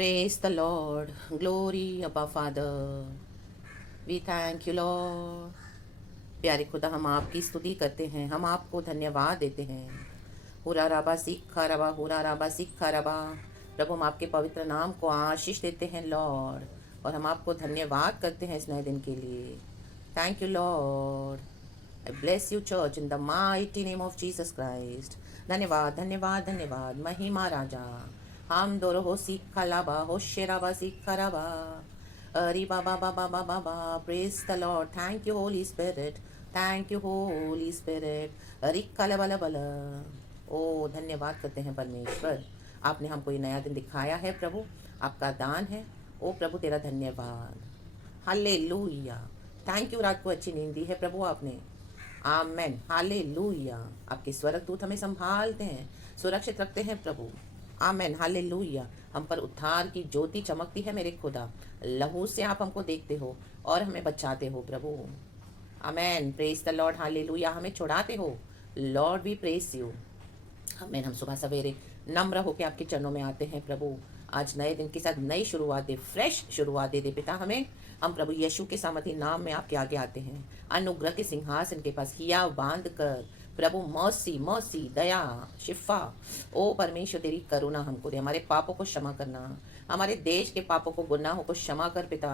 Praise the Lord. Glory Abba Father. We thank you Lord. प्यारे खुदा, हम आपकी स्तुति करते हैं, हम आपको धन्यवाद देते हैं। हुरा राबा सिक्खा रबा, हुरा राबा सिक्खा रबा। प्रभु, हम आपके पवित्र नाम को आशीष देते हैं लॉर्ड, और हम आपको धन्यवाद करते हैं इस नए दिन के लिए। Thank you Lord. I bless you church in the mighty name of Jesus Christ. धन्यवाद धन्यवाद धन्यवाद। महिमा राजा हम दोरो हो सीखा लाबा हो शेराबा सीखा राबा। अरे बाबा बाबा बाबा बा। Praise the Lord. Thank you holy spirit, thank you holy spirit. अरे कला बला बला। ओ धन्यवाद करते हैं परमेश्वर, आपने हमको ये नया दिन दिखाया है प्रभु, आपका दान है। ओ प्रभु तेरा धन्यवाद। हालेलुया। थैंक यू, रात को अच्छी नींद दी है प्रभु आपने। आमेन। हालेलुया। आपके स्वर्गदूत हमें संभालते हैं, सुरक्षित रखते हैं प्रभु। आमेन। हालेलुया। हम पर उद्धार की ज्योति चमकती है मेरे खुदा। लहू से आप हमको देखते हो और हमें बचाते हो प्रभु। Amen. Praise the Lord. Hallelujah. हमें छुड़ाते हो Lord, we praise you. Amen. हम सुबह सवेरे नम्र होकर आपके चरणों में आते हैं प्रभु। आज नए दिन के साथ नई शुरुआत दे, फ्रेश शुरुआत दे पिता हमें। हम प्रभु यीशु के सामर्थी नाम में आपके आगे आते हैं, अनुग्रह के सिंहासन के पास हिया बांध कर प्रभु मौसी मौसी दया शिफा। ओ परमेश्वर तेरी करुणा हमको दे, हमारे पापों को क्षमा करना, हमारे देश के पापों को गुनाहों को क्षमा कर पिता।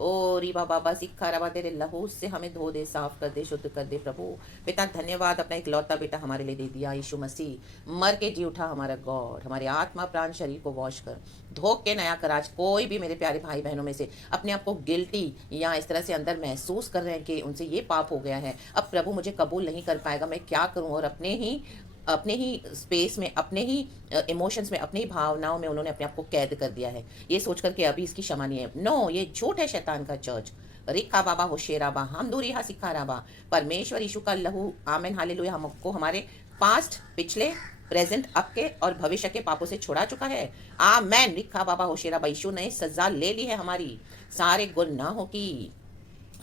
ओ रीबा बाबा सिक्खा रबा, तेरे लहू से हमें धो दे, साफ कर दे, शुद्ध कर दे प्रभु। पिता धन्यवाद, अपना एक लौता बेटा हमारे लिए दे दिया यीशु मसीह, मर के जी उठा हमारा गॉड। हमारे आत्मा प्राण शरीर को वॉश कर, धो के नया कर। आज कोई भी मेरे प्यारे भाई बहनों में से अपने आप को गिल्टी या इस तरह से अंदर महसूस कर रहे हैं कि उनसे ये पाप हो गया है, अब प्रभु मुझे कबूल नहीं कर पाएगा, मैं क्या करूं, और अपने ही स्पेस में, अपने ही इमोशंस में, अपनी भावनाओं में उन्होंने अपने आप को कैद कर दिया है, ये सोच करके अभी इसकी क्षमा नहीं है। नो, ये झूठ है शैतान का चर्च। रिखा बाबा होशेराबा हम दूरी हा सिखा राबा। परमेश्वर यीशु का लहू, आमेन हालेलुया, हमको हमारे पास्ट, पिछले, प्रेजेंट, अब के और भविष्य के पापों से छुड़ा चुका है। आमेन। रिखा बाबा होशेराबा, यीशु ने सजा ले ली है हमारी, सारे गुनाहों की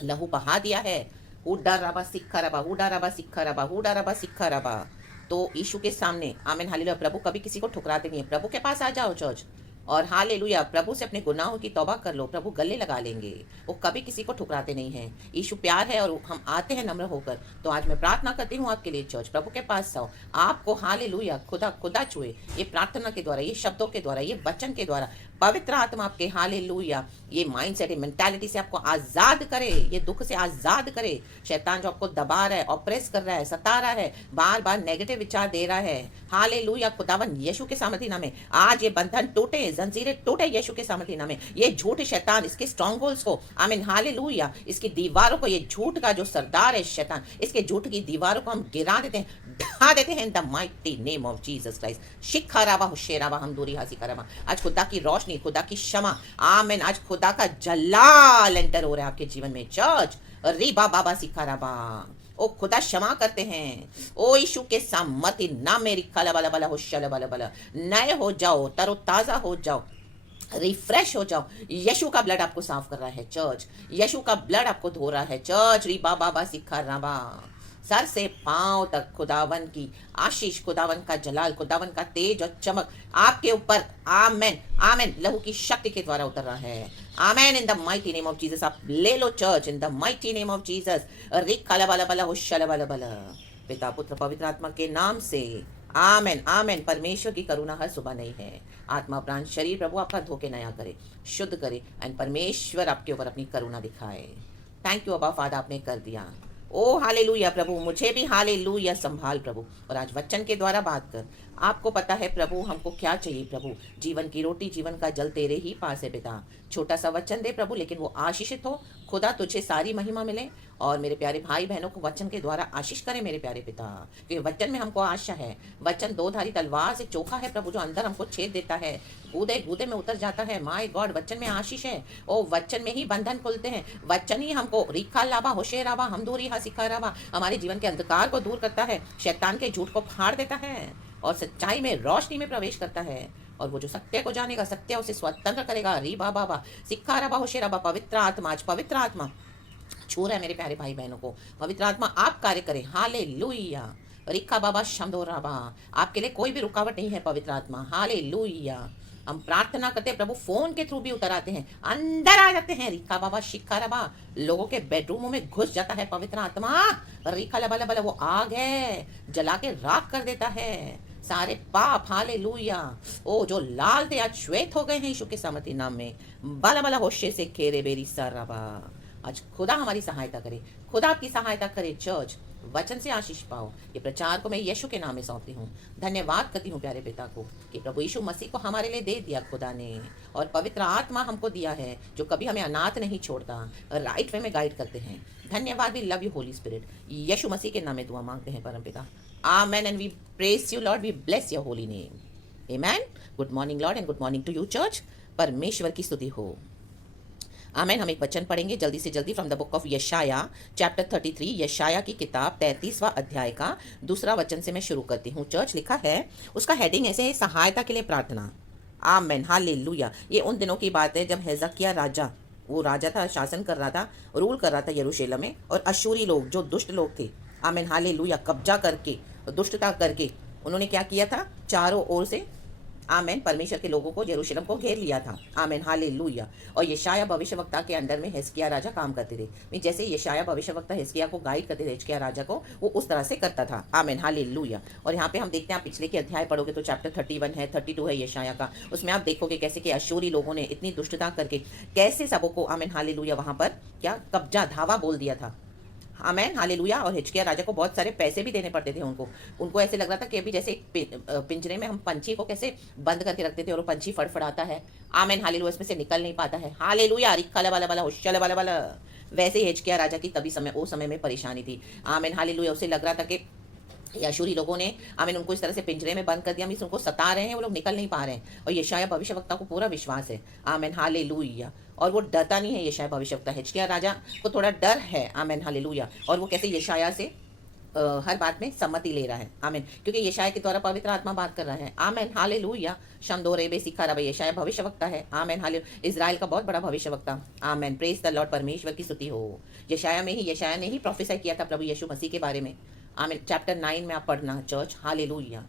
लहू बहा दिया है। हुडा रबा सिक्खा रबा, हुडा रबा सिक्खा रबा, हुडा रबा सिक्खा रबा। तो यीशु के सामने, आमेन हालेलुया, प्रभु कभी किसी को ठुकराते नहीं है। प्रभु के पास आ जाओ चर्च, और हालेलुया, प्रभु से अपने गुनाहों की तौबा कर लो, प्रभु गले लगा लेंगे। वो कभी किसी को ठुकराते नहीं हैं। यीशु प्यार है और हम आते हैं नम्र होकर। तो आज मैं प्रार्थना करती हूँ आपके लिए चर्च, प्रभु के पास आओ, आपको हालेलुया खुदा खुदा छुए, ये प्रार्थना के द्वारा, ये शब्दों के द्वारा, ये वचन के द्वारा। पवित्र आत्मा आपके हालेलुया ये माइंडसेट, ये मेंटालिटी से आपको आजाद करे, ये दुख से आजाद करे। शैतान जो आपको दबा रहा है, ऑप्रेस कर रहा है, सता रहा है, बार बार नेगेटिव विचार दे रहा है, हालेलुया खुदावन यीशु के सामर्थी नाम में आज ये बंधन टूटे, जंजीरें टूटे यीशु के सामर्थी नाम में। ये झूठ शैतान, इसके स्ट्रॉन्ग होल्ड्स को, आमीन हालेलुया, इसकी दीवारों को, ये झूठ का जो सरदार है शैतान, इसके झूठ की दीवारों को हम गिरा देते हैं, ढा देते हैं in the mighty name of Jesus Christ. शिखाराबा हुशेराबा हम दूरी हासी कराबा। आज खुदा की रोशनी, खुदा की क्षमा, आमीन, आज खुदा का जलाल एंटर हो रहा है आपके जीवन में चर्च। रीबा बाबा सिखाराबा, ओ खुदा क्षमा करते हैं। ओ यीशु के सामर्थी नाम मेरी कला बला बला होशला बला बला, नए हो जाओ, तरोताजा हो जाओ, रिफ्रेश हो जाओ। यीशु का ब्लड आपको साफ कर रहा है चर्च, यीशु का ब्लड आपको धो रहा है चर्च। री बाबा बा सिखा राबा, सर से पांव तक खुदावन की आशीष, खुदावन का जलाल, खुदावन का तेज और चमक आपके ऊपर, आमेन आमेन, लहू की शक्ति के द्वारा उतर रहा है। Amen in the mighty name of Jesus. आप ले लो church in the mighty name of Jesus. रिक्का बला बला होशला बला बला, पिता पुत्र पवित्र आत्मा के नाम से आमेन आमेन। परमेश्वर की करुणा हर सुबह नहीं है, आत्मा प्राण शरीर प्रभु आपका धोके नया करे, शुद्ध करे, एंड परमेश्वर आपके ऊपर अपनी करुणा दिखाए। थैंक यू अबा फादर, आपने कर दिया। ओ हालेलुया प्रभु, मुझे भी हालेलुया संभाल प्रभु, और आज वचन के द्वारा बात कर। आपको पता है प्रभु हमको क्या चाहिए प्रभु, जीवन की रोटी, जीवन का जल तेरे ही पास है पिता। छोटा सा वचन दे प्रभु, लेकिन वो आशीषित हो। खुदा तुझे सारी महिमा मिले, और मेरे प्यारे भाई बहनों को वचन के द्वारा आशीष करे मेरे प्यारे पिता, क्योंकि वचन में हमको आशा है। वचन दो धारी तलवार से चोखा है प्रभु, जो अंदर हमको छेद देता है, गूदे गूदे में उतर जाता है। माय गॉड, वचन में आशीष है। ओ वचन में ही बंधन खुलते हैं, वचन ही हमको रिखा लाबा होशेराबा हम दूरी हा सिखा राबा, हमारे जीवन के अंधकार को दूर करता है, शैतान के झूठ को फाड़ देता है, और सच्चाई में, रोशनी में प्रवेश करता है। और वो जो सत्य को जानेगा, सत्य उसे स्वतंत्र करेगा। री बाबा बा सिक्खा रबा होशेराबा। पवित्र आत्मा, आज पवित्र आत्मा छू रहा है मेरे प्यारे भाई बहनों को। पवित्र आत्मा आप कार्य करें, हालेलुया। रिक्का बाबा शमदो राबा, आपके लिए कोई भी रुकावट नहीं है पवित्र आत्मा, हालेलुया। हम प्रार्थना करते हैं, प्रभु फोन के थ्रू भी उतर आते हैं, अंदर आ जाते हैं। रिका बाबा शिखा रबा, लोगों के बेडरूमों में घुस जाता है पवित्र आत्मा। रिका लबा लबा, वो आग है, जला के राख कर देता है सारे पाप। हालेलुया। ओ जो लाल थे आज श्वेत हो गए हैं यीशु के सामर्थी नाम में। बाला बाला होशे से खेरे बेरी साराबा। आज खुदा हमारी सहायता करे, खुदा आपकी सहायता करे। चर्च वचन से आशीष पाओ। ये प्रचार को मैं यीशु के नाम में सौंपती हूँ। धन्यवाद करती हूँ प्यारे पिता को कि प्रभु यीशु मसीह को हमारे लिए दे दिया खुदा ने, और पवित्र आत्मा हमको दिया है जो कभी हमें अनाथ नहीं छोड़ता, राइट वे में गाइड करते हैं। धन्यवाद। We love you holy spirit. Yeshu Masih के नाम में दुआ मांगते हैं परम पिता। Amen and we praise you Lord, we bless your holy name. Amen. Good morning Lord and good morning to you church. परमेश्वर की स्तुति हो। आमेन। हम एक वचन पढ़ेंगे जल्दी से जल्दी from the book of Yashaya chapter 33। Yashaya की किताब 33वां अध्याय का दूसरा वचन से मैं शुरू करती हूँ। चर्च लिखा है, उसका हेडिंग ऐसे है, सहायता के लिए प्रार्थना। आमेन। हालेलुया। ये उन दिनों की बात है जब हेजकिय्याह राजा, वो राजा था, शासन कर रहा था, रूल कर रहा था यरूशलेम में, और अश्शूरी लोग जो दुष्ट लोग थे, आमेन हालेलुया, कब्जा करके दुष्टता करके उन्होंने क्या किया था, चारों ओर से आमेन परमेश्वर के लोगों को, यरूशलेम को घेर लिया था। Amen hallelujah. और यशाया भविष्यवक्ता के अंडर में हिजकिय्याह राजा काम करते थे। जैसे यशाया भविष्यवक्ता हिजकिय्याह को गाइड करते थे, हिजकिय्याह राजा को, वो उस तरह से करता था। Amen hallelujah. और यहाँ पे हम देखते हैं, आप पिछले के अध्याय पढ़ोगे तो चैप्टर 31 है, 32 है यशाया का, उसमें आप देखोगे कैसे कि अश्शूरी लोगों ने इतनी दुष्टता करके कैसे सबको आमेन हालेलुया वहाँ पर क्या कब्जा धावा बोल दिया था। Amen hallelujah. और हिजकिय्याह राजा को बहुत सारे पैसे भी देने पड़ते थे उनको ऐसे लग रहा था कि अभी जैसे एक पिंजरे में हम पंछी को कैसे बंद करके रखते थे और वो पंछी फड़फड़ाता है, आमेन हालेलुया, इसमें से निकल नहीं पाता है, हालेलुया, रिक्का वाला वाला होशल वाला वाला। वैसे ही हिजकिय्याह राजा की तभी समय उस समय में परेशानी थी। Amen hallelujah. उसे लग रहा था कि अश्शूरी लोगों ने आमीन उनको इस तरह से पिंजरे में बंद कर दिया, मीन्स उनको सता रहे हैं, वो लोग निकल नहीं पा रहे हैं। और यशाया भविष्यवक्ता को पूरा विश्वास है, आमीन हालेलुया, और वो डरता नहीं है। यशाया भविष्यवक्ता, हिजकिय्याह राजा को थोड़ा डर है, आमीन हालेलुया, और वो कैसे यशाया से हर बात में सम्मति ले रहा है, आमीन, क्योंकि यशाया के द्वारा पवित्र आत्मा बात कर रहा है। आमीन हालेलुया। शमदोरे बे सिखा रहा, यशाया भविष्यवक्ता है, आमीन हालेलुया, इजराइल का बहुत बड़ा भविष्यवक्ता। आमीन, प्रेज द लॉर्ड, परमेश्वर की स्तुति हो। यशाया ने ही प्रोफेसाई किया था प्रभु यीशु मसीह के बारे में। आमीन, चैप्टर 9 में आप पढ़ना church. Hallelujah.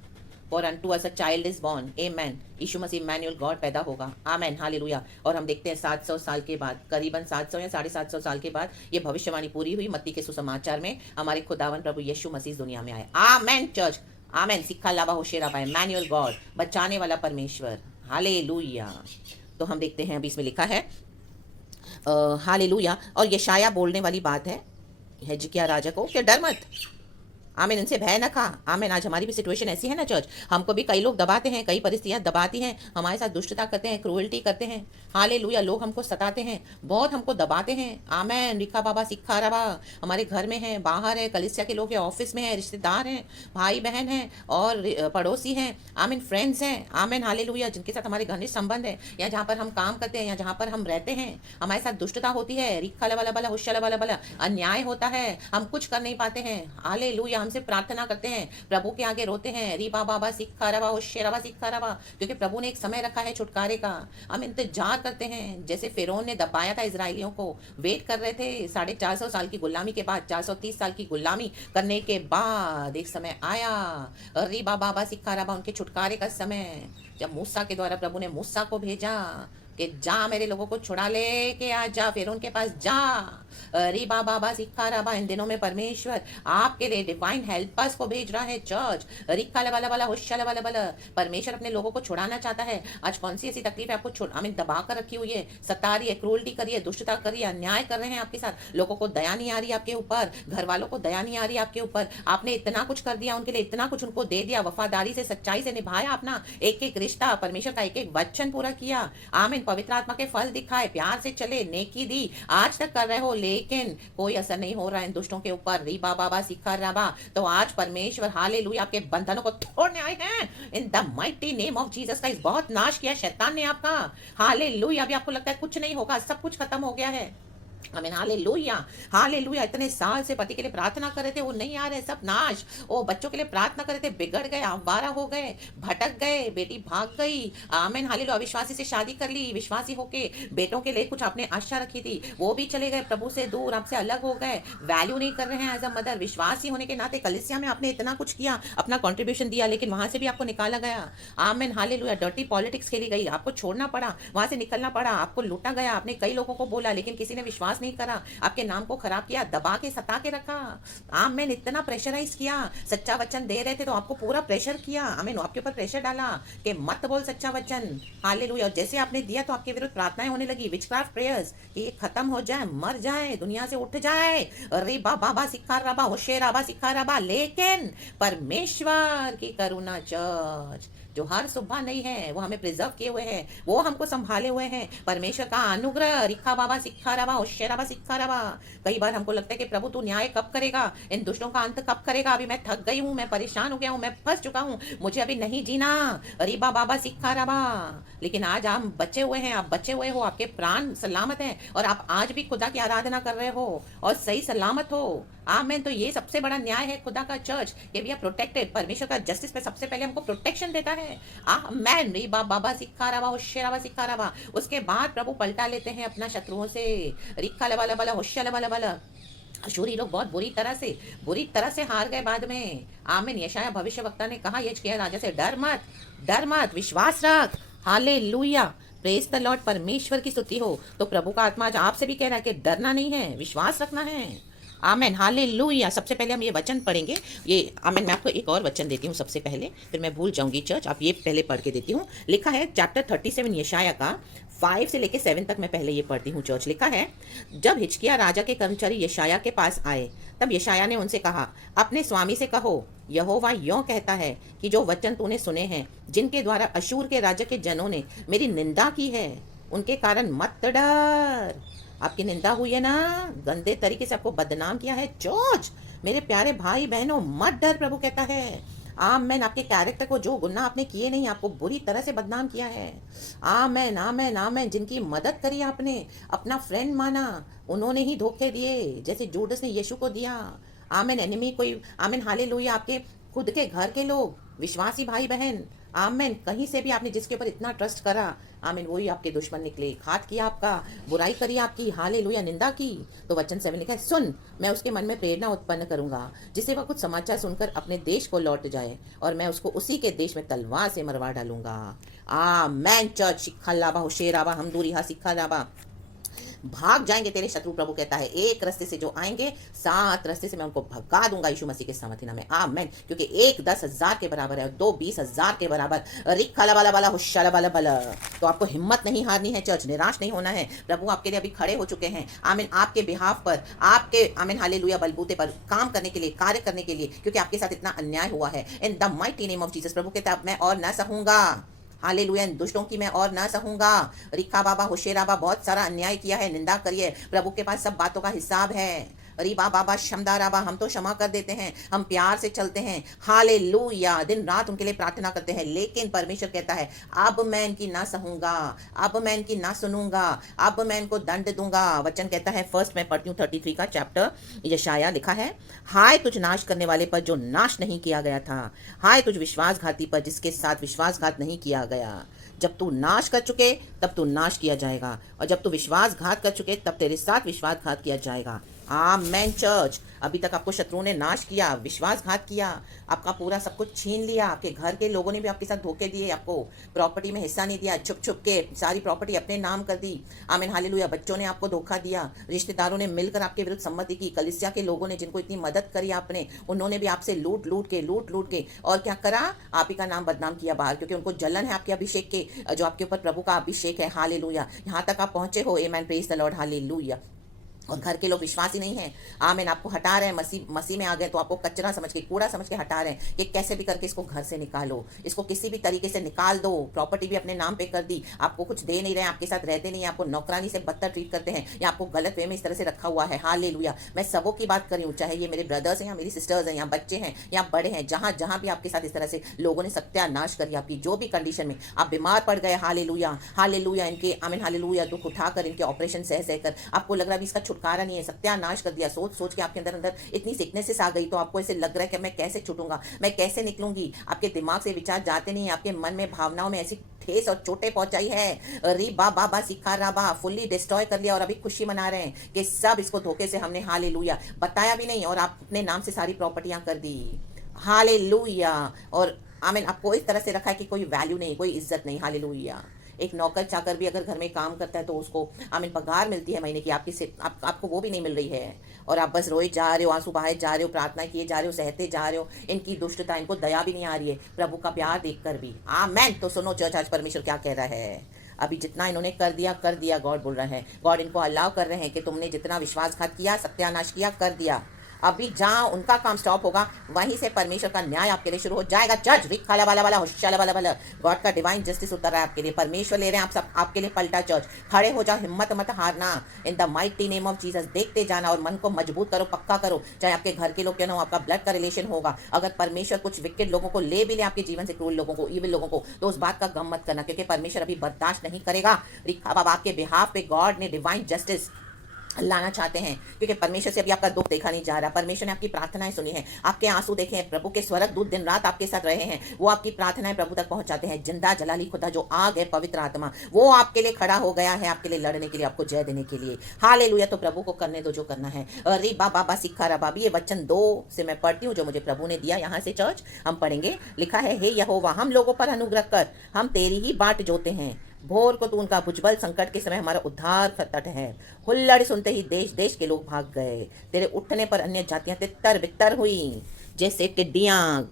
For unto us a child is born, amen, यीशु मसीह इम्मानुएल गॉड पैदा होगा, आमेन हालेलुया। और हम देखते हैं 700 साल के बाद, करीबन 700 या 750 साल के बाद ये भविष्यवाणी पूरी हुई। मत्ती के सुसमाचार में हमारे खुदावन प्रभु यीशु मसीह दुनिया में आए। आमेन चर्च, आमेन। सिक्खा लाभा होशेरा पाए, इम्मानुएल गॉड, बचाने वाला परमेश्वर, हालेलुया। तो हम देखते हैं अभी इसमें लिखा है हालेलुया। और यशाया बोलने वाली बात है हिजकिय्याह राजा को कि डर मत, आमीन, इनसे भय न खा। आमीन। आज हमारी भी सिचुएशन ऐसी है ना चर्च, हमको भी कई लोग दबाते हैं, कई परिस्थितियां दबाती हैं, हमारे साथ दुष्टता करते हैं, क्रूअल्टी करते हैं, हालेलुया, लोग हमको सताते हैं, बहुत हमको दबाते हैं। आमीन, रिखा बाबा सिखा रबा, हमारे घर में है, बाहर है, कलीसिया के लोग हैं, ऑफिस में है, रिश्तेदार हैं, भाई बहन हैं, और पड़ोसी हैं, आमीन, फ्रेंड्स हैं, आमीन हालेलुया, जिनके साथ हमारे घनिष्ठ संबंध है, या जहाँ पर हम काम करते हैं, या जहाँ पर हम रहते हैं, हमारे साथ दुष्टता होती है, रिखा वाला बला हुशल वाला बला, अन्याय होता है, हम कुछ कर नहीं पाते हैं, हालेलुया, हमसे प्रार्थना करते हैं, प्रभु के आगे रोते हैं, रीबा बाबा सिक्खा रबा होशेरबा सिक्खा रबा, क्योंकि प्रभु ने एक समय रखा है छुटकारे का। हम इंतजार करते हैं, जैसे फिरौन ने दबाया था इजरायलियों को, वेट कर रहे थे 450 साल की गुलामी के बाद, 430 साल की गुलामी करने के बाद एक समय आया, रीबा बाबा सिक्खा रबा, उनके छुटकारे का समय, जब मूसा के द्वारा प्रभु ने मूसा को भेजा कि जा मेरे लोगों को छुड़ा ले के आ जा, फिर उनके पास जा, रीबा बाबा सिक्खा रबा। इन दिनों में परमेश्वर आपके लिए डिवाइन हेल्पर्स को भेज रहा है चर्च, रिक्का वाला वाला होशल वाला वाला, परमेश्वर अपने लोगों को छुड़ाना चाहता है। आज कौन सी ऐसी तकलीफ है आपको आमीन दबा कर रखी हुई है, सता रही है, क्रूअल्टी करी है, दुष्टता करी है, अन्याय कर रहे हैं आपके साथ, लोगों को दया नहीं आ रही आपके ऊपर, घर वालों को दया नहीं आ रही आपके ऊपर, आपने इतना कुछ कर दिया उनके लिए, इतना कुछ उनको दे दिया, वफादारी से सच्चाई से निभाया अपना एक एक रिश्ता, परमेश्वर का एक एक वचन पूरा किया, आमीन, पवित्र आत्मा के फल दिखाए, प्यार से चले, नेकी दी, आज तक कर रहे हो, लेकिन कोई असर नहीं हो रहा है इन दुष्टों के ऊपर, रीबा बाबा सिखा रबा। तो आज परमेश्वर हालेलुया आपके बंधनों को तोड़ने आए हैं in the mighty name of Jesus Christ. बहुत नाश किया शैतान ने आपका, हालेलुया। अभी आपको लगता है कुछ नहीं होगा, सब कुछ खत्म हो गया है, आमीन, हालेलुया, हालेलुया। इतने साल से पति के लिए प्रार्थना कर रहे थे, वो नहीं आ रहे, सब नाश। ओ बच्चों के लिए प्रार्थना कर रहे थे, बिगड़ गए, आवारा हो गए, भटक गए, बेटी भाग गई। आमीन, हालेलुया। अविश्वासी से शादी कर ली, विश्वासी होके बेटों के लिए कुछ आपने आशा रखी थी, वो भी चले गए, प्रभु से दूर, आपसे अलग हो गए, वैल्यू नहीं कर रहे हैं एज अ मदर। विश्वासी होने के नाते कलिसिया में आपने इतना कुछ किया, अपना कॉन्ट्रीब्यूशन दिया, लेकिन वहां से भी आपको निकाला गया। आमीन, हालेलुया। डर्टी पॉलिटिक्स खेली गई, आपको छोड़ना पड़ा, वहां से निकलना पड़ा, आपको लूटा गया। आपने कई लोगों को बोला, लेकिन किसी ने विश्वास नहीं करा, आपके नाम को खराब किया, दबा के सता के रखा। आमीन, इतना प्रेशराइज किया। सच्चा वचन दे रहे थे तो आपको पूरा प्रेशर किया। आमीन, आपके ऊपर प्रेशर डाला कि मत बोल सच्चा वचन। हालेलुया। और जैसे आपने दिया तो आपके विरुद्ध प्रार्थनाएं होने लगी, विचक्राफ्ट प्रेयर्स, कि ये खत्म हो जाए, मर जाए, दुनिया से उठ जाए। अरे बाबा सिखा रबा, होशे रबा, सिखा रबा। लेकिन परमेश्वर की करुणा चर्च जो हर सुबह नहीं है, वो हमें प्रिजर्व किए हुए हैं, वो हमको संभाले हुए हैं। परमेश्वर का अनुग्रह, रिखा बाबा सिखा रबा, होशे रबा, सिखा रबा। कई बार हमको लगता है कि प्रभु तू न्याय कब करेगा, इन दुष्टों का अंत कब करेगा, अभी मैं थक गई हूँ, मैं परेशान हो गया हूँ, मैं फंस चुका हूँ, मुझे अभी नहीं जीना। रिबा बाबा सिखा रबा। लेकिन आज आप बचे हुए हैं, आप बचे हुए हो, आपके प्राण सलामत हैं, और आप आज भी खुदा की आराधना कर रहे हो और सही सलामत हो। आमीन। तो ये सबसे बड़ा न्याय है खुदा का चर्च, कि वी आर प्रोटेक्टेड। परमेश्वर का जस्टिस पे सबसे पहले हमको प्रोटेक्शन देता है। आमीन। रिबा बाबा सिखा रवा, होशिया रवा, सिखा रवा। उसके बाद प्रभु पलटा लेते हैं अपना शत्रुओं से। रिक्का लबा लबा, होशिया लबा लबा। अशूरी लोग बहुत बुरी तरह से हार गए बाद में। आमीन। यशाया भविष्यवक्ता ने कहा हिजकिय्याह राजा से, डर मत, विश्वास रख। Hallelujah, praise the Lord. परमेश्वर की स्तुति हो। तो प्रभु का आत्मा आज आपसे भी कह रहा है कि डरना नहीं है, विश्वास रखना है। आमेन, हालेलुया। सबसे पहले हम ये वचन पढ़ेंगे। ये आमेन, मैं आपको एक और वचन देती हूँ सबसे पहले, फिर मैं भूल जाऊंगी चर्च, आप ये पहले पढ़ के देती हूँ। लिखा है चैप्टर 37 यशाया का 5 से लेके 7 तक मैं पहले ये पढ़ती हूँ चर्च। लिखा है, जब हिजकिय्याह राजा के कर्मचारी यशाया के पास आए, तब यशाया ने उनसे कहा, अपने स्वामी से कहो, यहोवा यों कहता है कि जो वचन तूने सुने हैं, जिनके द्वारा अशूर के राजा के जनों ने मेरी निंदा की है, उनके कारण मत डर। आपकी निंदा हुई है ना, गंदे तरीके से आपको बदनाम किया है चोच। मेरे प्यारे भाई बहनों, मत डर, प्रभु कहता है। आमेन। आपके कैरेक्टर को, जो गुनाह आपने किए नहीं, आपको बुरी तरह से बदनाम किया है। आमेन, आमेन, आमेन। जिनकी मदद करी आपने, अपना फ्रेंड माना, उन्होंने ही धोखे दिए, जैसे जूडस ने यीशु को दिया। आमेन। एनिमी कोई, आमेन, हालेलुया। आपके खुद के घर के लोग, विश्वासी भाई बहन, आमेन, कहीं से भी आपने जिसके ऊपर इतना ट्रस्ट करा, आमीन, वही आपके दुश्मन निकले, घात किया आपका, बुराई करी आपकी, हालेलुया, निंदा की। तो वचन 7 लिखा है, सुन, मैं उसके मन में प्रेरणा उत्पन्न करूंगा, जिसे वह कुछ समाचार सुनकर अपने देश को लौट जाए, और मैं उसको उसी के देश में तलवार से मरवा डालूंगा। आमेन। चर्च सिखा लाबा, होशेराबा, हमदूरी हा सिखा लाबा। भाग जाएंगे तेरे शत्रु, प्रभु कहता है। एक रास्ते से जो आएंगे, 7 रास्ते से मैं उनको भगा दूंगा यीशु मसीह के सामर्थ्य नाम में। आमेन। क्योंकि 1 10,000 के बराबर है और 2 20,000 के बराबर। रिखा बाला बाला, हुशाला बाला बाला। तो आपको हिम्मत नहीं हारनी है चर्च, निराश नहीं होना है। प्रभु आपके लिए अभी खड़े हो चुके हैं। आमीन। आपके बिहाफ पर, आपके आमीन हालेलुया बलबूते पर काम करने के लिए, कार्य करने के लिए, क्योंकि आपके साथ इतना अन्याय हुआ है। In the mighty name of Jesus, प्रभु कहता है, अब मैं और न सहूंगा। हालेलुया। दुष्टों की मैं और ना सहूंगा। रिखा बाबा, होशेराबा, बहुत सारा अन्याय किया है, निंदा करिए, प्रभु के पास सब बातों का हिसाब है। रिबा बाबा, शमदा राबा, हम तो क्षमा कर देते हैं, हम प्यार से चलते हैं। हालेलुया। दिन रात उनके लिए प्रार्थना करते हैं, लेकिन परमेश्वर कहता है, अब मैं इनकी ना सहूंगा, अब मैं इनकी ना सुनूंगा, अब मैं इनको दंड दूंगा। वचन कहता है, फर्स्ट मैं पढ़ती हूँ 33 का चैप्टर यशाया। लिखा है, हाय तुझ नाश करने वाले पर जो नाश नहीं किया गया था, हाय तुझ विश्वासघाती पर जिसके साथ विश्वासघात नहीं किया गया। जब तू नाश कर चुके, तब तू नाश किया जाएगा, और जब तू विश्वासघात कर चुके, तब तेरे साथ विश्वासघात किया जाएगा। आमेन। चर्च, अभी तक आपको शत्रुओं ने नाश किया, विश्वासघात किया, आपका पूरा सब कुछ छीन लिया, आपके घर के लोगों ने भी आपके साथ धोखे दिए, आपको प्रॉपर्टी में हिस्सा नहीं दिया, छुप छुप के सारी प्रॉपर्टी अपने नाम कर दी। आमीन, हालेलुया। बच्चों ने आपको धोखा दिया, रिश्तेदारों ने मिलकर आपके विरुद्ध सम्मति की, कलीसिया के लोगों ने जिनको इतनी मदद करी आपने, उन्होंने भी आपसे लूट लूट के और क्या करा, आप ही का नाम बदनाम किया बाहर, क्योंकि उनको जलन है आपके अभिषेक के, जो आपके ऊपर प्रभु का अभिषेक है। हालेलुया। यहाँ तक आप पहुंचे हो। आमेन, प्रेज द लॉर्ड, हालेलुया। और घर के लोग विश्वासी नहीं है, आमीन, आपको हटा रहे हैं, मसीह में आ गए तो आपको कचरा समझ के, कूड़ा समझ के हटा रहे हैं कि कैसे भी करके इसको घर से निकालो, इसको किसी भी तरीके से निकाल दो। प्रॉपर्टी भी अपने नाम पे कर दी, आपको कुछ दे नहीं रहे, आपके साथ रहते नहीं, आपको नौकरानी से बदतर ट्रीट करते हैं, या आपको गलत वे में इस तरह से रखा हुआ है। हालेलुया। मैं सबों की बात कर रही हूँ, चाहे ये मेरे ब्रदर्स हैं या मेरी सिस्टर्स हैं या बच्चे हैं या बड़े हैं, जहाँ जहाँ भी आपके साथ इस तरह से लोगों ने सत्यानाश करी, आपकी जो भी कंडीशन में आप बीमार पड़ गए, हालेलुया, हालेलुया, इनके आमीन हालेलुया दुख उठाकर, इनके ऑपरेशन सह सहकर आपको लग रहा है इसका छुटकारा नहीं है, सत्यानाश कर दिया। सोच सोच के आपके अंदर अंदर इतनी सिकनेसेस आ गई, तो आपको ऐसे लग रहा है कि मैं कैसे छूटूंगा, मैं कैसे निकलूंगी। आपके दिमाग से विचार जाते नहीं, आपके मन में भावनाओं में ऐसी ठेस और चोटें पहुंचाई है। अरे बाबा सिखा राबा फुल्ली डिस्ट्रॉय कर लिया, और अभी खुशी मना रहे हैं कि सब इसको धोखे से हमने हालेलुया बताया भी नहीं, और आप अपने नाम से सारी प्रॉपर्टियां कर दी। हालेलुया। और आमीन, आपको इस तरह से रखा है कि कोई वैल्यू नहीं, कोई इज्जत नहीं। हालेलुया। एक नौकर चाकर भी अगर घर में काम करता है तो उसको आमीन पगार मिलती है महीने की, आपकी से आपको वो भी नहीं मिल रही है, और आप बस रोए जा रहे हो, आंसू बहाए जा रहे हो, प्रार्थना किए जा रहे हो, सहते जा रहे हो। इनकी दुष्टता, इनको दया भी नहीं आ रही है प्रभु का प्यार देखकर भी। आमेन। तो सुनो चर्च, आज परमेश्वर क्या कह रहा है। अभी जितना इन्होंने कर दिया गॉड बोल रहा है। गॉड इनको अलाउ कर रहे हैं कि तुमने जितना विश्वासघात किया, सत्यानाश किया, कर दिया। अभी जहाँ उनका काम स्टॉप होगा, वहीं से परमेश्वर का न्याय आपके लिए शुरू हो जाएगा। जज रिखाला वाला वाला होशाला वाला वाला, गॉड का डिवाइन जस्टिस उतर रहा है आपके लिए। परमेश्वर ले रहे हैं आप सब आपके लिए पलटा। चर्च खड़े हो जाओ, हिम्मत मत हारना, इन the mighty name of Jesus. देखते जाना और मन को मजबूत करो, पक्का करो। चाहे आपके घर के लोग क्या ना हो, आपका ब्लड का रिलेशन होगा, अगर परमेश्वर कुछ विकेट लोगों को ले भी ले आपके जीवन से, क्रूर लोगों को, इविल लोगों को, तो उस बात का गम मत करना, क्योंकि परमेश्वर अभी बर्दाश्त नहीं करेगा। रिखा बाबा आपके बिहाफ पे गॉड ने डिवाइन जस्टिस लाना चाहते हैं, क्योंकि परमेश्वर से अभी आपका दुख देखा नहीं जा रहा। परमेश्वर ने आपकी प्रार्थनाएं सुनी है, आपके आंसू देखे हैं। प्रभु के स्वर्ग दूत दिन रात आपके साथ रहे हैं, वो आपकी प्रार्थनाएं प्रभु तक पहुंचाते हैं। जिंदा जलाली खुदा जो आग है, पवित्र आत्मा, वो आपके लिए खड़ा हो गया है, आपके लिए लड़ने के लिए, आपको जय देने के लिए। हालेलुया। तो प्रभु को करने दो जो करना है। अरे बाबा सिखा रहा बाबी, ये वचन 2 से मैं पढ़ती हूँ जो मुझे प्रभु ने दिया। यहाँ से चर्च हम पढ़ेंगे। लिखा है, हे यहोवा हम लोगों पर अनुग्रह कर, हम तेरी ही बाट जोते हैं। भोर को तू उनका भुजबल, संकट के समय हमारा उद्धार का तट है। हुल्लड़ सुनते ही देश देश के लोग भाग गए, तेरे उठने पर अन्य जातियां तितर बितर हुई। जैसे टिड्डियां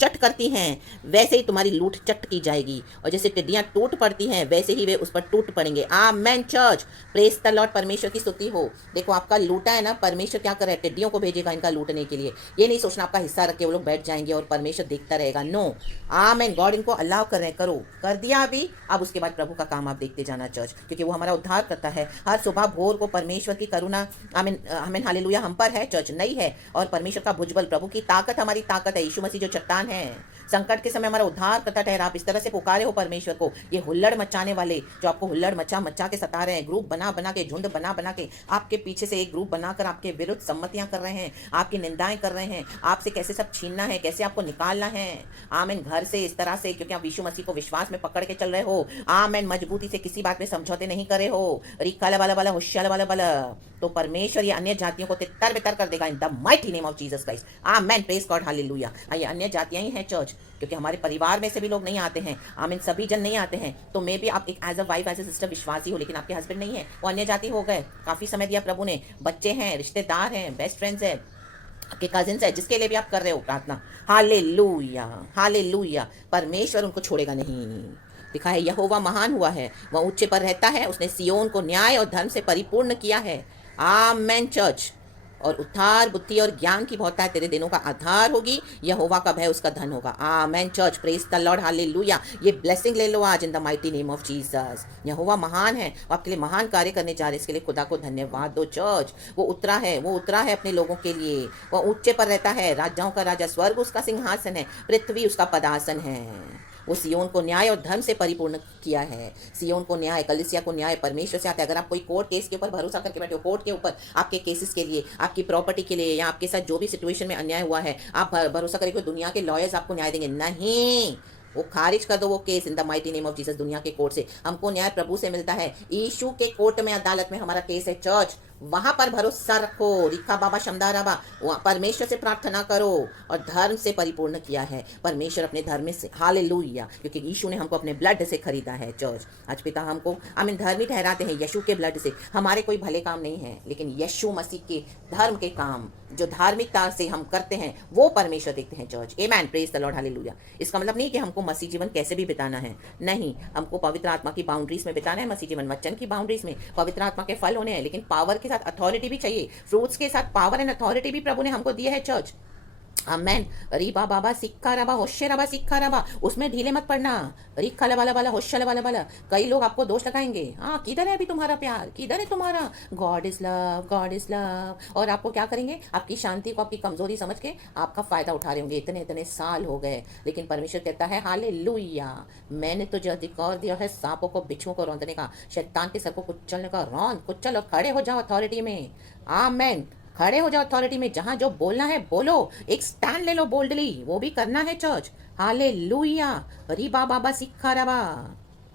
चट करती हैं, वैसे ही तुम्हारी लूट चट की जाएगी, और जैसे टिड्डियां टूट पड़ती हैं, वैसे ही वे उस पर टूट पड़ेंगे। आमेन चर्च, प्रेज द लॉर्ड। परमेश्वर की स्तुति हो। देखो आपका लूटा है ना, परमेश्वर क्या कर रहा है, टिड्डियों को भेजेगा इनका लूटने के लिए। ये नहीं सोचना आपका हिस्सा रख के वो लोग बैठ जाएंगे और परमेश्वर देखता रहेगा। नो, आमेन। गॉड इनको अलाउ कर रहे हैं, करो, कर दिया अभी, अब उसके बाद प्रभु का काम आप देखते जाना चर्च, क्योंकि वो हमारा उद्धार करता है। हर सुबह भोर को परमेश्वर की करुणा, आमीन आमीन हालेलुया, हम पर है चर्च, नहीं है। और परमेश्वर का भुजबल, प्रभु की ताकत हमारी ताकत है। यीशु मसीह जो चट्टान है, संकट के समय हमारा उद्धार करता ठहरा। आप इस तरह से पुकारे हो परमेश्वर को। ये हुल्लड़ मचाने वाले जो आपको हुल्लड़ मचा के सता रहे हैं, ग्रुप बना बना के, झुंड बना बना के, आपके पीछे से एक ग्रुप बनाकर आपके विरुद्ध सम्मतियां कर रहे हैं, आपकी निंदाएं कर रहे हैं, आपसे कैसे सब छीनना है, कैसे आपको निकालना है। आमीन। घर से इस तरह से, क्योंकि आप यीशु मसीह को विश्वास में पकड़ के चल रहे हो। आमीन। मजबूती से किसी बात में समझौते नहीं करे हो। रिकाला वाला वाला होशियाला वाला वाला, तो परमेश्वर ये अन्य जातियों को तितर बितर कर देगा इन the mighty name of Jesus Christ. Amen. Praise God. Hallelujah. ये अन्य जातियां ही हैं चर्च, क्योंकि हमारे परिवार में से भी लोग नहीं आते हैं। आमीन। सभी जन नहीं आते हैं। तो मे भी आप एक as a wife, as a sister विश्वासी हो, लेकिन आपके हस्बैंड नहीं है, वो अन्य जाति हो गए। काफी समय दिया प्रभु ने, बच्चे हैं, रिश्तेदार हैं, बेस्ट फ्रेंड्स हैं, आपके कजिन्स है, जिसके लिए भी आप कर रहे हो प्रार्थना। Hallelujah hallelujah. परमेश्वर उनको छोड़ेगा नहीं। लिखा है, यहोवा महान हुआ है, वह ऊंचे पर रहता है, उसने सियोन को न्याय और धर्म से परिपूर्ण किया है। आमेन चर्च। और उद्धार, बुद्धि और ज्ञान की बहुतायत तेरे दिनों का आधार होगी। यहोवा का भय उसका धन होगा। Amen church. Praise the Lord. Hallelujah. ये ब्लेसिंग ले लो आज in the mighty name of Jesus. Yahova महान है, वो आपके लिए महान कार्य करने जा रहे हैं। इसके लिए खुदा को धन्यवाद दो चर्च। वो उतरा है अपने लोगों के लिए। वह ऊंचे पर रहता है, राजाओं का राजा, स्वर्ग उसका सिंहासन है, पृथ्वी उसका पदासन है। वो सियोन को न्याय और धर्म से परिपूर्ण किया है। सियोन को न्याय, कलीसिया को न्याय परमेश्वर से आता है। अगर आप कोई कोर्ट केस के ऊपर भरोसा करके बैठे हो, कोर्ट के ऊपर आपके केसेस के लिए, आपकी प्रॉपर्टी के लिए, या आपके साथ जो भी सिचुएशन में अन्याय हुआ है, आप भरोसा करें कि दुनिया के लॉयर्स आपको न्याय देंगे, नहीं। वो खारिज कर दो वो case in the mighty name of Jesus. दुनिया के कोर्ट से हमको न्याय प्रभु से मिलता है। यीशु के कोर्ट में, अदालत में हमारा केस है चर्च। वहां पर भरोसा रखो। रिखा बाबा शमदा राबा, परमेश्वर से प्रार्थना करो, और धर्म से परिपूर्ण किया है परमेश्वर अपने धर्म से। हालेलुया। क्योंकि यीशु ने हमको अपने ब्लड से खरीदा है चर्च। आज पिता हमको आमीन धर्मी ठहराते हैं यीशु के ब्लड से। हमारे कोई भले काम नहीं है, लेकिन यीशु मसीह के धर्म के काम जो धार्मिकता से हम करते हैं, वो परमेश्वर देखते हैं church. Amen. Praise the Lord. Hallelujah. इसका मतलब नहीं कि हमको मसीह जीवन कैसे भी बिताना है, नहीं। हमको पवित्र आत्मा की बाउंड्रीज में बिताना है मसीह जीवन, वचन की बाउंड्रीज में। पवित्र आत्मा के फल होने हैं, लेकिन पावर के साथ अथॉरिटी भी चाहिए। फ्रूट्स के साथ पावर एंड अथॉरिटी भी प्रभु ने हमको दिया है चर्च। आमेन। रीबा बाबा सिक्का रबा होशे रबा सिक्का रबा, उसमें ढीले मत पड़ना। रिखा लबा लबा होशा लबा लबा। कई लोग आपको दोष लगाएंगे, हाँ किधर है अभी तुम्हारा प्यार, किधर है तुम्हारा, God is love, God is love. और आपको क्या करेंगे, आपकी शांति को आपकी कमजोरी समझ के आपका फायदा उठा रहे होंगे। इतने इतने साल हो गए, लेकिन परमेश्वर कहता है हालेलुया, मैंने तुझे अधिकार दिया है सांपों को बिच्छुओं को रौंदने का, शैतान के सर को कुचलने का। रौंद कुचल और खड़े हो जाओ अथॉरिटी में। आमेन। खड़े हो जाओ अथॉरिटी में, जहां जो बोलना है बोलो, एक स्टैंड ले लो बोल्डली, वो भी करना है चर्च। हालेलुया। रीबा बाबा सिक्खा रबा।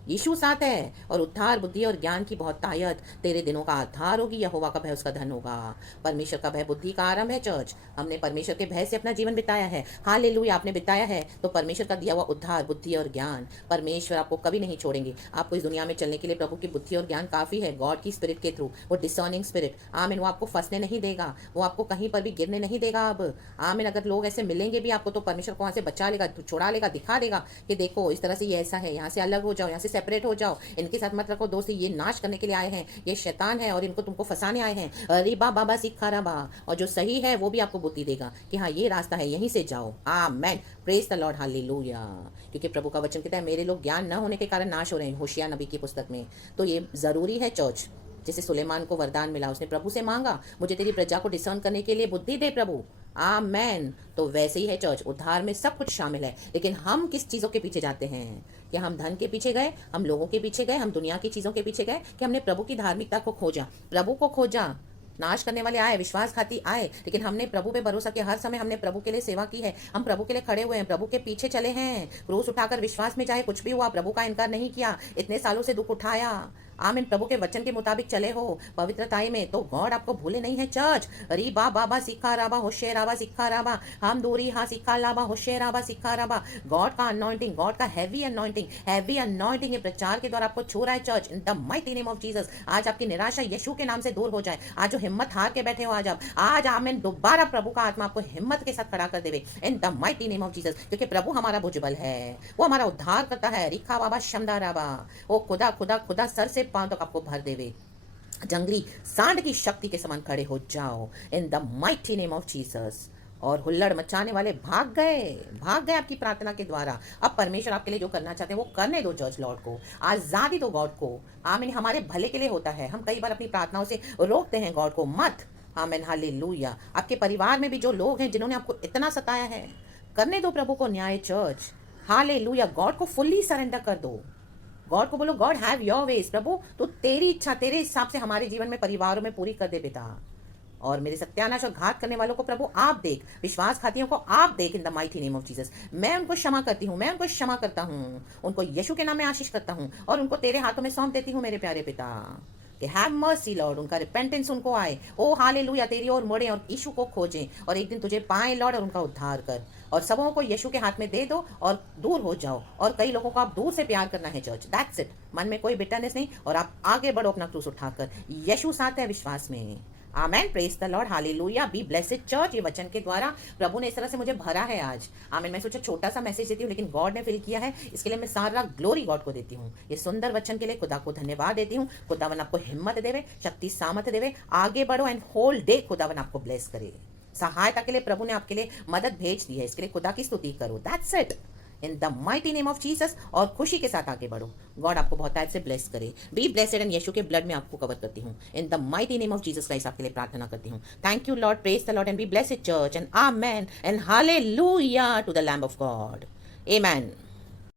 यीशु साथ है, और उद्धार बुद्धि और ज्ञान की बहुत तायत तेरे दिनों का आधार होगी। यहोवा का भय उसका धन होगा। परमेश्वर का भय बुद्धि का आरंभ है चर्च। हमने परमेश्वर के भय से अपना जीवन बिताया है। हालेलुया। आपने बिताया है तो परमेश्वर का दिया हुआ उद्धार बुद्धि और ज्ञान, परमेश्वर आपको कभी नहीं छोड़ेंगे। आपको इस दुनिया में चलने के लिए प्रभु की बुद्धि और ज्ञान काफी है, गॉड की स्पिरिट के थ्रू। वो डिसर्निंग स्पिरिट, आमीन, वो आपको फंसने नहीं देगा, वो आपको कहीं पर भी गिरने नहीं देगा। अब आमीन, अगर लोग ऐसे मिलेंगे भी आपको, तो परमेश्वर को वहां से बचा लेगा, छुड़ा लेगा, दिखा देगा कि देखो इस तरह से ये ऐसा है, यहाँ से अलग हो जाओ, यहाँ से सेपरेट हो जाओ, इनके साथ मत रखो दोस्ती, ये नाश करने के लिए आए हैं, ये शैतान है और इनको तुमको फंसाने आए हैं। अरे बाबा सिखा रबा। और जो सही है वो भी आपको बुद्धि देगा कि हाँ ये रास्ता है, यहीं से जाओ। Amen. Praise the Lord. Hallelujah. क्योंकि प्रभु का वचन कहता है मेरे लोग ज्ञान न होने के कारण नाश हो रहे हैं, होशिया नबी की पुस्तक में। तो ये जरूरी है चर्च। जैसे सुलेमान को वरदान मिला, उसने प्रभु से मांगा, मुझे तेरी प्रजा को डिसर्न करने के लिए बुद्धि दे प्रभु। आमेन। तो वैसे ही है चर्च, उद्धार में सब कुछ शामिल है, लेकिन हम किस चीज़ों के पीछे जाते हैं? कि हम धन के पीछे गए, हम लोगों के पीछे गए, हम दुनिया की चीज़ों के पीछे गए, कि हमने प्रभु की धार्मिकता को खोजा, प्रभु को खोजा। नाश करने वाले आए, विश्वासघाती आए, लेकिन हमने प्रभु पे भरोसा किया। हर समय हमने प्रभु के लिए सेवा की है, हम प्रभु के लिए खड़े हुए हैं, प्रभु के पीछे चले हैं, क्रूस उठाकर विश्वास में, चाहे कुछ भी हुआ प्रभु का इनकार नहीं किया, इतने सालों से दुख उठाया। आमीन। प्रभु के वचन के मुताबिक चले हो पवित्रताई में, तो गॉड आपको भूले नहीं है चर्च। री बा बाबा सिखा राबा होशे राबा सिखा राबा, हम दूरी हाँ सिखा लाबा होशे राबा सिखा राबा। गॉड का अनॉइंटिंग, गॉड का हैवी अनॉइंटिंग, हैवी अनॉइंटिंग प्रचार के द्वारा आपको छू रहा है church. In the mighty name of Jesus. आज आपकी निराशा यीशु के नाम से दूर हो जाए। आज जो हिम्मत हार के बैठे हो, आज आमीन, दोबारा प्रभु का आत्मा आपको हिम्मत के साथ खड़ा कर देवे इन the mighty name of Jesus. क्योंकि प्रभु हमारा भुजबल है, वो हमारा उद्धार करता है। रिखा बाबा शमदा राबा। वो खुदा खुदा खुदा सर से पांव तक आपको भर देवे। जंगली सांड की शक्ति के समान खड़े हो जाओ इन the mighty name of Jesus. और हुल्लड़ मचाने वाले भाग गए आपकी प्रार्थना के द्वारा। अब परमेश्वर आपके लिए जो करना चाहते हैं वो करने दो चर्च लॉर्ड को, आजादी दो गॉड को। आमीन। हमारे भले के लिए होता है, हम कई बार अपनी प्रार्थनाओं से रोकते हैं गॉड को, मत। आमीन। हालेलुया। आपके परिवार में भी जो लोग हैं जिन्होंने आपको इतना सताया है, करने दो प्रभु को न्याय चर्च। हालेलुया। गॉड को फुल्ली सरेंडर कर दो। गॉड को बोलो गॉड हैव योर वेज, प्रभु तो तेरी इच्छा तेरे हिसाब से हमारे जीवन में, परिवारों में पूरी कर दे पिता। और मेरे सत्यानाश और घात करने वालों को प्रभु आप देख, विश्वासघातियों को आप देख इन the mighty name of Jesus. मैं उनको क्षमा करती हूँ, मैं उनको क्षमा करता हूँ, उनको यीशु के नाम में आशीष करता हूँ और उनको तेरे हाथों में सौंप देती हूँ मेरे प्यारे पिता। कि हैव मर्सी लॉर्ड, उनका रिपेंटेंस उनको आए, ओ हालेलुया, तेरी ओर मुड़े और यीशु को खोजें और एक दिन तुझे पाएं लॉर्ड, और उनका उद्धार कर और सबों को यीशु के हाथ में दे दो और दूर हो जाओ। और कई लोगों को आप दूर से प्यार करना है चर्च, दैट्स इट। मन में कोई बिटरनेस नहीं, और आप आगे बढ़ो अपना क्रूस उठाकर। यीशु साथ है विश्वास में। Amen. Praise the Lord. Hallelujah. Be blessed church. ये वचन के द्वारा प्रभु ने इस तरह से मुझे भरा है आज। आमेन। मैं सोचा छोटा सा मैसेज देती हूँ, लेकिन गॉड ने फिल किया है, इसके लिए मैं सारा ग्लोरी गॉड को देती हूँ। ये सुंदर वचन के लिए खुदा को धन्यवाद देती हूँ। खुदावन आपको हिम्मत देवे, शक्ति सामर्थ देवे, आगे बढ़ो एंड होल डे खुदावन आपको ब्लेस करे। सहायता के लिए प्रभु ने आपके लिए मदद भेज दी है, इसके लिए खुदा की स्तुति करो। That's it in the mighty name of Jesus. और खुशी के साथ आगे बढ़ो। गॉड आपको बहुत टाइम से ब्लेस करे। बी ब्लेसेड एंड यीशु के ब्लड में आपको कवर करती हूँ in the mighty name of Jesus Christ. आपके लिए प्रार्थना करती हूँ। Thank you lord. Praise the lord and be blessed church and amen and hallelujah to the lamb of God. Amen.